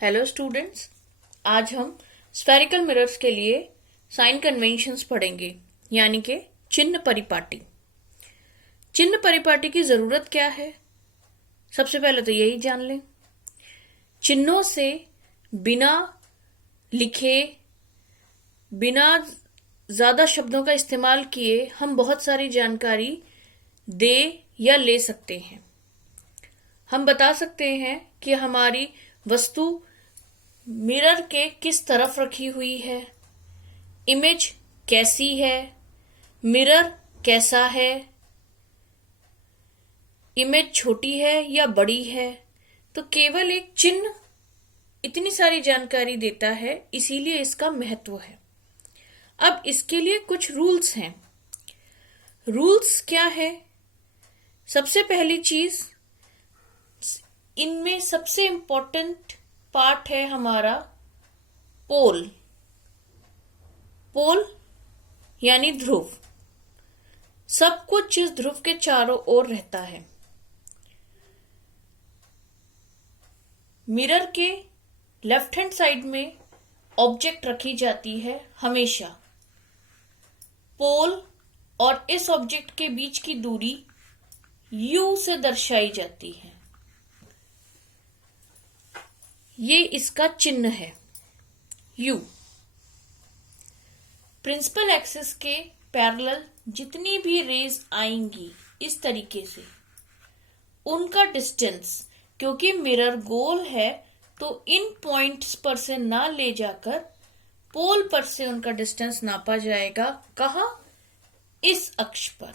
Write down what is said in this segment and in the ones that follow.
Hello students, आज हम spherical mirrors के लिए साइन कन्वेंशंस पढ़ेंगे, यानी कि चिन्ह परिपाटी। चिन्ह परिपाटी की जरूरत क्या है? सबसे पहले तो यही जान लें। चिन्हों से बिना लिखे, बिना ज्यादा शब्दों का इस्तेमाल किए हम बहुत सारी जानकारी दे या ले सकते हैं। हम बता सकते हैं कि हमारी वस्तु मिरर के किस तरफ रखी हुई है, इमेज कैसी है, मिरर कैसा है, इमेज छोटी है या बड़ी है। तो केवल एक चिन्ह इतनी सारी जानकारी देता है, इसीलिए इसका महत्व है। अब इसके लिए कुछ रूल्स हैं। रूल्स क्या है? सबसे पहली चीज, इनमें सबसे इंपॉर्टेंट पार्ट है हमारा पोल। पोल यानी ध्रुव। सब कुछ इस ध्रुव के चारों ओर रहता है। मिरर के लेफ्ट हैंड साइड में ऑब्जेक्ट रखी जाती है हमेशा। पोल और इस ऑब्जेक्ट के बीच की दूरी U से दर्शाई जाती है। ये इसका चिन्ह है U। प्रिंसिपल एक्सिस के पैरेलल जितनी भी रेज आएंगी इस तरीके से, उनका डिस्टेंस, क्योंकि मिरर गोल है तो इन पॉइंट्स पर से ना ले जाकर पोल पर से उनका डिस्टेंस नापा जाएगा। कहां? इस अक्ष पर,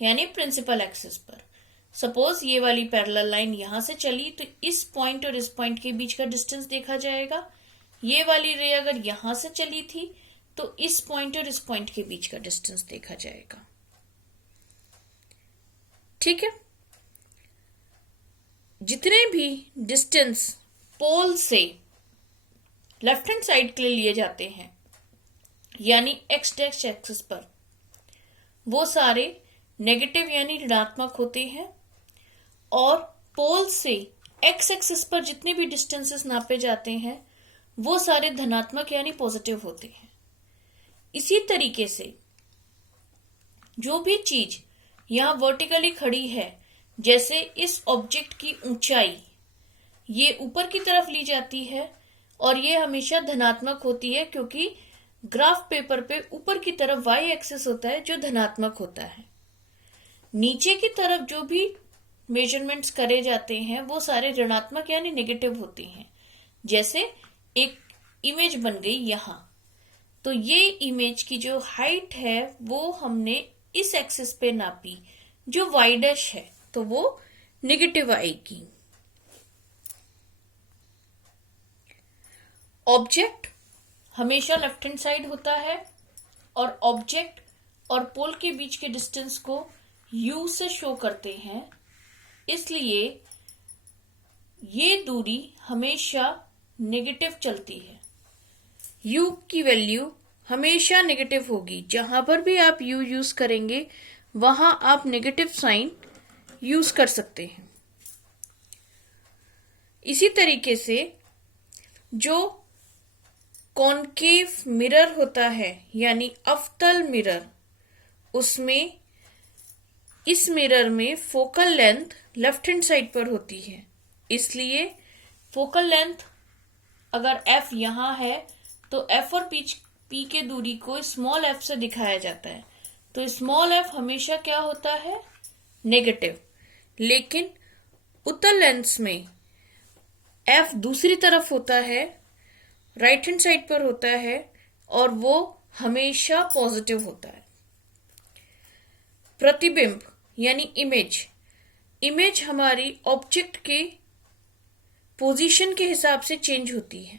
यानी प्रिंसिपल एक्सिस पर। सपोज ये वाली पैरेलल लाइन यहां से चली तो इस पॉइंट और इस पॉइंट के बीच का डिस्टेंस देखा जाएगा। ये वाली रे अगर यहां से चली थी तो इस पॉइंट और इस पॉइंट के बीच का डिस्टेंस देखा जाएगा। ठीक है। जितने भी डिस्टेंस पोल से लेफ्ट हैंड साइड के लिए लिए जाते हैं, यानी एक्स एक्सिस पर, वो सारे नेगेटिव यानी ऋणात्मक होते हैं। और पोल से एक्स एक्सिस पर जितने भी डिस्टेंसेस नापे जाते हैं वो सारे धनात्मक यानी पॉजिटिव होते हैं। इसी तरीके से जो भी चीज यहां वर्टिकली खड़ी है, जैसे इस ऑब्जेक्ट की ऊंचाई, ये ऊपर की तरफ ली जाती है और ये हमेशा धनात्मक होती है, क्योंकि ग्राफ पेपर पे ऊपर की तरफ y एक्सिस होता है जो धनात्मक होता है। नीचे की तरफ जो भी मेजरमेंट्स करे जाते हैं वो सारे ऋणात्मक यानी नेगेटिव होते हैं। जैसे एक इमेज बन गई यहां, तो ये इमेज की जो हाइट है वो हमने इस एक्सिस पे नापी, जो y डैश है, तो वो नेगेटिव आएगी। ऑब्जेक्ट हमेशा लेफ्ट हैंड साइड होता है और ऑब्जेक्ट और पोल के बीच के डिस्टेंस को U से शो करते हैं, इसलिए ये दूरी हमेशा नेगेटिव चलती है। U की वैल्यू हमेशा नेगेटिव होगी। जहां पर भी आप U यूज करेंगे वहां आप नेगेटिव साइन यूज कर सकते हैं। इसी तरीके से जो कॉनकेव मिरर होता है, यानी अवतल मिरर, उसमें इस मिरर में focal length left hand side पर होती है। इसलिए फोकल लेंथ अगर f यहां है तो f और p के दूरी को स्मॉल f से दिखाया जाता है। तो स्मॉल f हमेशा क्या होता है? नेगेटिव। लेकिन उत्तल लेंस में f दूसरी तरफ होता है, राइट हैंड साइड पर होता है, और वो हमेशा पॉजिटिव होता है। प्रतिबिंब यानी इमेज हमारी ऑब्जेक्ट के पोजीशन के हिसाब से चेंज होती है।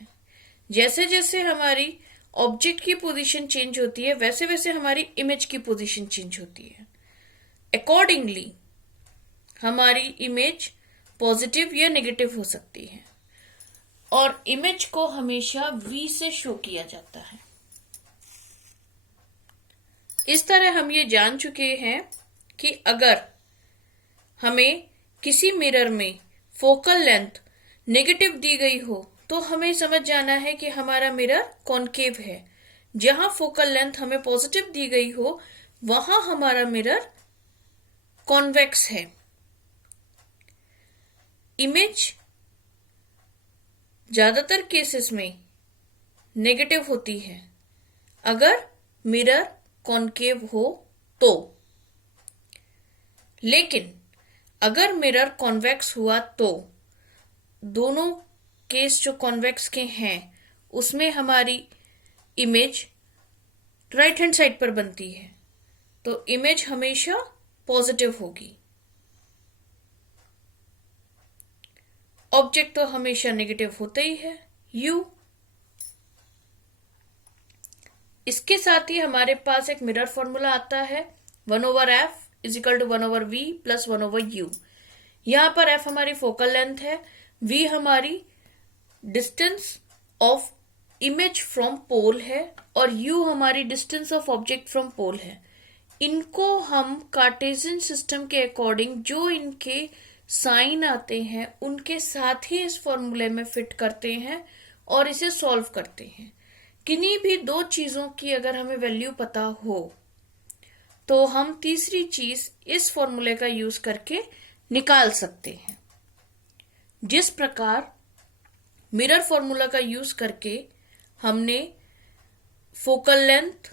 जैसे जैसे हमारी ऑब्जेक्ट की पोजीशन चेंज होती है वैसे वैसे हमारी इमेज की पोजीशन चेंज होती है। अकॉर्डिंगली हमारी इमेज पॉजिटिव या नेगेटिव हो सकती है, और इमेज को हमेशा V से शो किया जाता है। इस तरह हम ये जान चुके हैं कि अगर हमें किसी मिरर में फोकल लेंथ नेगेटिव दी गई हो तो हमें समझ जाना है कि हमारा मिरर कॉनकेव है। जहां फोकल लेंथ हमें पॉजिटिव दी गई हो वहां हमारा मिरर कॉन्वेक्स है। इमेज ज्यादातर केसेस में नेगेटिव होती है अगर मिरर कॉनकेव हो तो, लेकिन अगर मिरर कॉन्वेक्स हुआ तो दोनों केस जो कॉन्वेक्स के हैं उसमें हमारी इमेज राइट हैंड साइड पर बनती है, तो इमेज हमेशा पॉजिटिव होगी। ऑब्जेक्ट तो हमेशा नेगेटिव होता ही है, यू। इसके साथ ही हमारे पास एक मिरर फॉर्मूला आता है 1/f = 1/v + 1/u। यहां पर f हमारी फोकल लेंथ है, v हमारी distance of image from pole है और u हमारी distance of object from pole है। इनको हम कार्टेशियन सिस्टम के अकॉर्डिंग जो इनके साइन आते हैं उनके साथ ही इस फॉर्मूले में फिट करते हैं और इसे सॉल्व करते हैं। किन्हीं भी दो चीजों की अगर हमें वैल्यू पता हो तो हम तीसरी चीज इस फॉर्मूले का यूज करके निकाल सकते हैं। जिस प्रकार मिरर फॉर्मूला का यूज करके हमने फोकल लेंथ,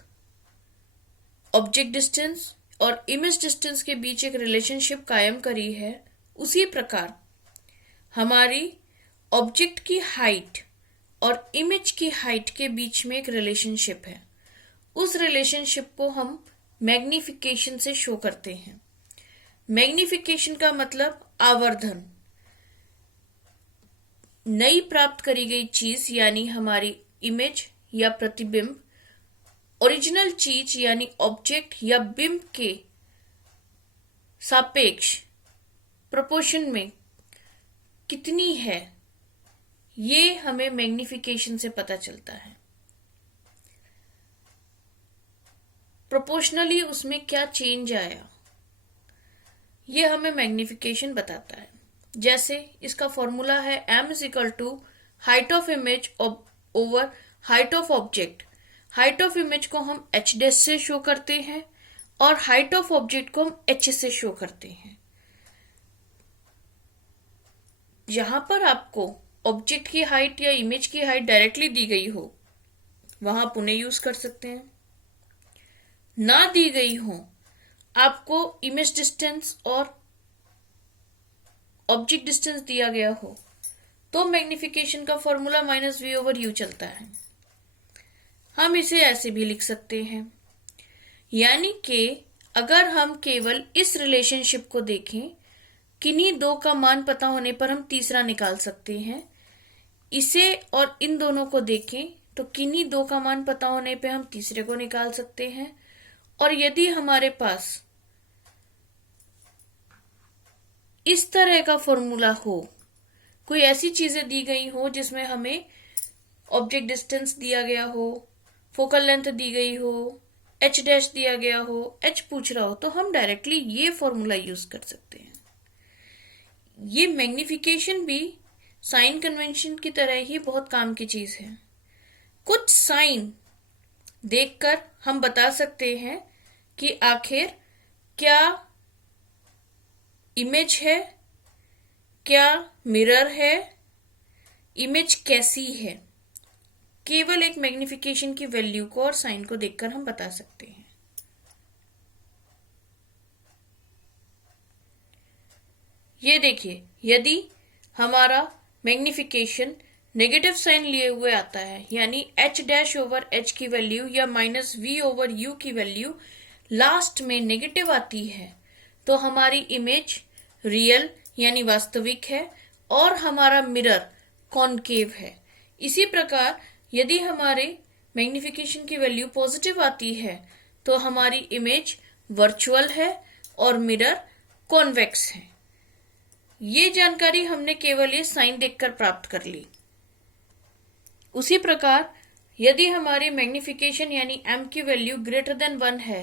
ऑब्जेक्ट डिस्टेंस और इमेज डिस्टेंस के बीच एक रिलेशनशिप कायम करी है, उसी प्रकार हमारी ऑब्जेक्ट की हाइट और इमेज की हाइट के बीच में एक रिलेशनशिप है। उस रिलेशनशिप को हम मैग्निफिकेशन से शो करते हैं। मैग्निफिकेशन का मतलब आवर्धन। नई प्राप्त करी गई चीज यानी हमारी इमेज या प्रतिबिंब ओरिजिनल चीज यानी ऑब्जेक्ट या बिंब के सापेक्ष प्रोपोर्शन में कितनी है, ये हमें मैग्निफिकेशन से पता चलता है। प्रोपोर्शनली उसमें क्या चेंज आया, ये हमें मैग्निफिकेशन बताता है। जैसे इसका फॉर्मूला है m = height of image over height of object. Height of image को हम h' से शो करते हैं और हाइट ऑफ ऑब्जेक्ट को हम h से शो करते हैं। जहां पर आपको ऑब्जेक्ट की हाइट या इमेज की हाइट डायरेक्टली दी गई हो वहां आप उन्हें यूज कर सकते हैं। ना दी गई हो, आपको इमेज डिस्टेंस और ऑब्जेक्ट डिस्टेंस दिया गया हो तो मैग्निफिकेशन का फॉर्मूला -v/u चलता है। हम इसे ऐसे भी लिख सकते हैं, यानी कि अगर हम केवल इस रिलेशनशिप को देखें, किन्हीं दो का मान पता होने पर हम तीसरा निकाल सकते हैं। इसे और इन दोनों को देखें तो किन्हीं दो का मान पता होने पे हम तीसरे को निकाल सकते हैं। और यदि हमारे पास इस तरह का फॉर्मूला हो, कोई ऐसी चीजें दी गई हो जिसमें हमें ऑब्जेक्ट डिस्टेंस दिया गया हो, फोकल लेंथ दी गई हो, h' दिया गया हो, h पूछ रहा हो, तो हम डायरेक्टली ये फॉर्मूला यूज कर सकते हैं। ये मैग्निफिकेशन भी साइन कन्वेंशन की तरह ही बहुत काम की चीज है। कुछ साइन देखकर हम बता सकते हैं कि आखिर क्या इमेज है, क्या मिरर है, इमेज कैसी है। केवल एक मैग्निफिकेशन की वैल्यू को और साइन को देखकर हम बता सकते हैं। ये देखिए, यदि हमारा मैग्निफिकेशन नेगेटिव साइन लिए हुए आता है, यानी h'/h की वैल्यू या -v/u की वैल्यू लास्ट में नेगेटिव आती है, तो हमारी इमेज रियल यानी वास्तविक है और हमारा मिरर कॉनकेव है। इसी प्रकार यदि हमारे मैग्निफिकेशन की वैल्यू पॉजिटिव आती है तो हमारी इमेज वर्चुअल है और मिरर कॉन्वेक्स है। ये जानकारी हमने केवल ये साइन देखकर प्राप्त कर ली। उसी प्रकार यदि हमारी मैग्निफिकेशन यानी m की वैल्यू >1 है,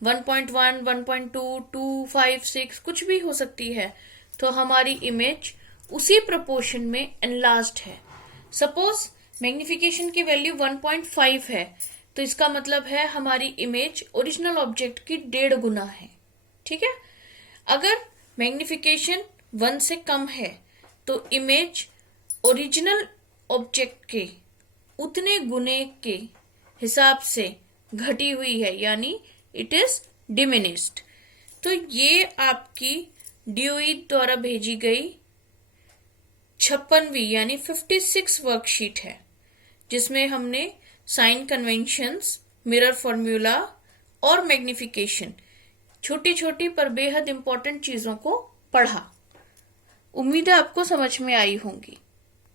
1.1, 1.2, 2, 5, 6 कुछ भी हो सकती है, तो हमारी इमेज उसी प्रोपोर्शन में एनलार्ज्ड है। सपोज मैग्निफिकेशन की वैल्यू 1.5 है, तो इसका मतलब है हमारी इमेज ओरिजिनल ऑब्जेक्ट की 1.5 गुना है। ठीक है। अगर मैग्निफिकेशन 1 से कम है तो इमेज ओरिजिनल ऑब्जेक्ट के उतने गुने के हिसाब से घटी हुई है, यानी इट इज डिमिनिस्ड। तो ये आपकी DOE द्वारा भेजी गई 56वीं यानी 56 वर्कशीट है, जिसमें हमने साइन कन्वेंशंस, मिरर फॉर्मूला और मैग्निफिकेशन, छोटी छोटी पर बेहद इंपॉर्टेंट चीजों को पढ़ा। उम्मीद है आपको समझ में आई होंगी।